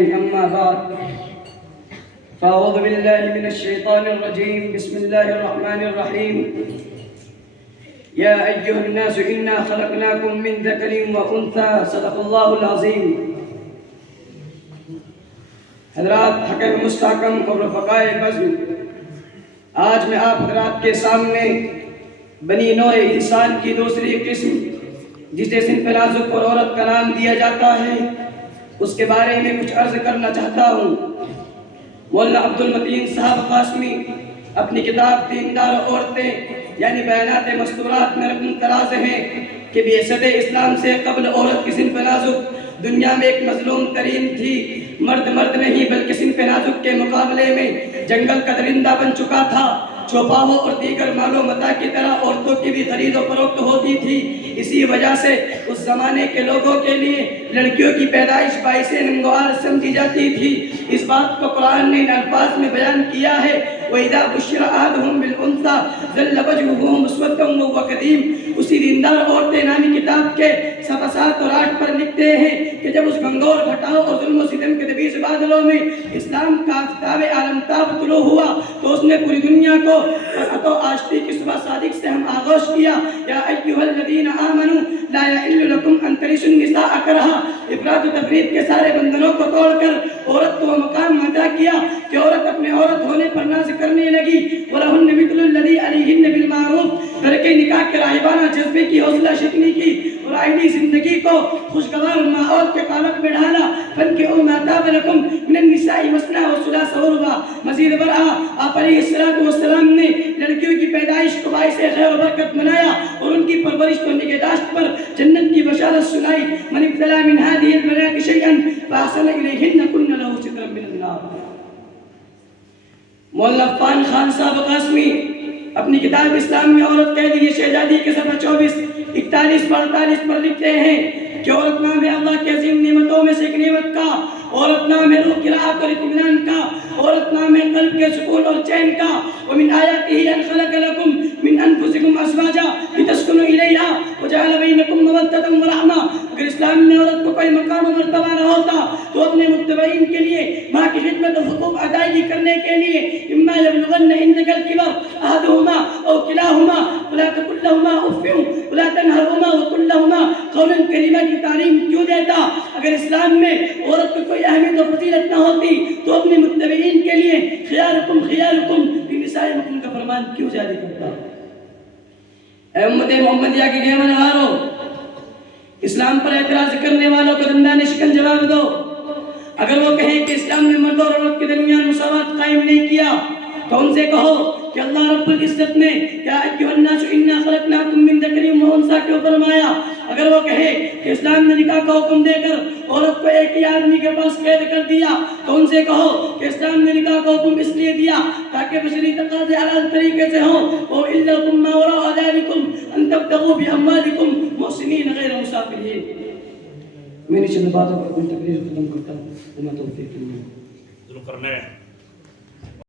العالمين. أما بعد فأعوذ بالله من الشيطان الرجيم. بسم الله الرحمن الرحيم. يا أيها الناس إنا خلقناكم من ذكر وأنثى. صدق الله العظيم. حضرات حکم مستحکم اور رفقائے بزم، آج میں آپ حضرات کے سامنے بنی نوع انسان کی دوسری قسم جسے صنف نازک اور عورت کا نام دیا جاتا ہے اس کے بارے میں کچھ عرض کرنا چاہتا ہوں. مولانا عبد المتین صاحب قاسمی اپنی کتاب دیندار عورتیں یعنی بیانات مستورات میں رقم تراز ہیں کہ بعثت اسلام سے قبل عورت کی صنف نازک دنیا میں ایک مظلوم ترین تھی. مرد نہیں بلکہ صنف نازک کے مقابلے میں جنگل کا درندہ بن چکا تھا. چوپاہوں اور دیگر مال و متاع کی طرح عورتوں کی بھی خرید و فروخت ہوتی تھی. اسی وجہ سے اس زمانے کے لوگوں کے لیے لڑکیوں کی پیدائش باعث ننگوار سمجھی جاتی تھی. اس بات کو قرآن نے ان الفاظ میں بیان کیا ہے وَإِذَا بُشِّرَ أَحَدُهُم بِالْأُنثَىٰ ظَلَّ وَجْهُهُ مُسْوَدًّا وَهُوَ كَظِيمٌ. اسی دیندار عورتیں نامی کتاب کے صفحہ 7 اور 8 پر لکھتے ہیں کہ جب اس گھنگور گھٹاؤ اور ظلم و ستم کے دبیز بادلوں میں اسلام کا آفتاب عالمتاب طلوع ہوا تو اس نے پوری دنیا کو فرحت و آشتی کی صبح صادق سے ہم آغوش کیا. یا ایھا الذین آمنوا لا یحل لکم ان ترثوا النساء کرہا. افراد و تفرید کے سارے بندنوں کو توڑ کر عورت کو مقام عطا کیا کہ عورت اپنے عورت ہونے پر ناز کرنے لگی. وَلَهُنَّ مِثْلُ الَّذِي عَلَيْهِنَّ بِالْمَعْرُوفِ. ترک نکاح کے راہبانہ جذبے کی حوصلہ شکنی کی اور آئینی زندگی کو خوشگوار ماحول کے قالب میں ڈھالا. فَانكِحُوا مَا طَابَ لَكُم مِّنَ النِّسَاءِ مَثْنَىٰ وَثُلَاثَ وَرُبَاعَ. مزید برآں آپ علیہ السلام نے لڑکیوں کی پیدائش کو باعث خیر و برکت بنایا اور ان کی پرورش و نگہداشت پر جنت کی بشارت سنائی. مَنِ ابْتَلَىٰ مِنْ هَٰذِهِ الْبَنَاتِ شَيْئًا فَأَحْسَنَ إِلَيْهِنَّ كُنَّ لَهُ سِتْرًا مِّنَ النَّارِ. مولانا عفان خان صاحب قاسمی اپنی کتاب اسلام میں عورت قیدی شہزادی کے صفحہ 24 41 پر 48 پر لکھتے ہیں کہ عورت نام ہے اللہ کی عظیم نعمتوں میں سے ایک نعمت کا. عورت نام ہے روح کی راحت اور اطمینان کا. عورت نام ہے قلب کے سکون اور چین کا. ومن آیاتہ ان خلق لکم من انفسکم ازواجا لتسکنوا الیہا وجعل بینکم مودۃ ورحمہ. اگر اسلام میں عورت کو کوئی مقام و مرتبہ نہ ہوتا تو اپنے متبعین کے لیے ماں کی خدمت و حقوق ادائیگی کرنے کے لیے اما یبلغن عندک الکبر احدہما او کلاہما فلا تقل لہما اف ولا تنہرہما وقل لہما قولا کریما کی تعلیم کیوں دیتا؟ اگر اسلام میں عورت کو کوئی اہمیت و فضیلت نہ ہوتی تو اپنے متبعین کے لیے خیارکم فی نسائکم کا فرمان کیوں جاری کرتا؟ اے امت محمدیہ کی گہوان ہارو، اسلام پر اعتراض کرنے والوں کو دندان شکن جواب دو. اگر وہ کہیں کہ اسلام نے مرد اور عورت کے درمیان مساوات قائم نہیں کیا تو ان سے کہو کہ اللہ رب العزت نے یا ایھا الناس انا خلقناکم من ذکر و انثی کیوں فرمایا؟ اگر وہ کہے کہ اسلام نے نکاح کا حکم دے کر عورت کو ایک ہی آدمی کے پاس قید کر دیا تو ان سے کہو کہ اسلام نے نکاح کا حکم اس لیے دیا تاکہ بشری تقاضے حلال طریقے سے ہوں. وَإِلَّا مَا وَرَاءَ ذَلِكُمْ أَن تَبْتَغُوا بِأَمْوَالِكُمْ مُحْسِنِينَ غَيْرَ مُسَافِحِينَ. میں نے چند باتوں پر اپنی تقریر ختم کرتا ہوں.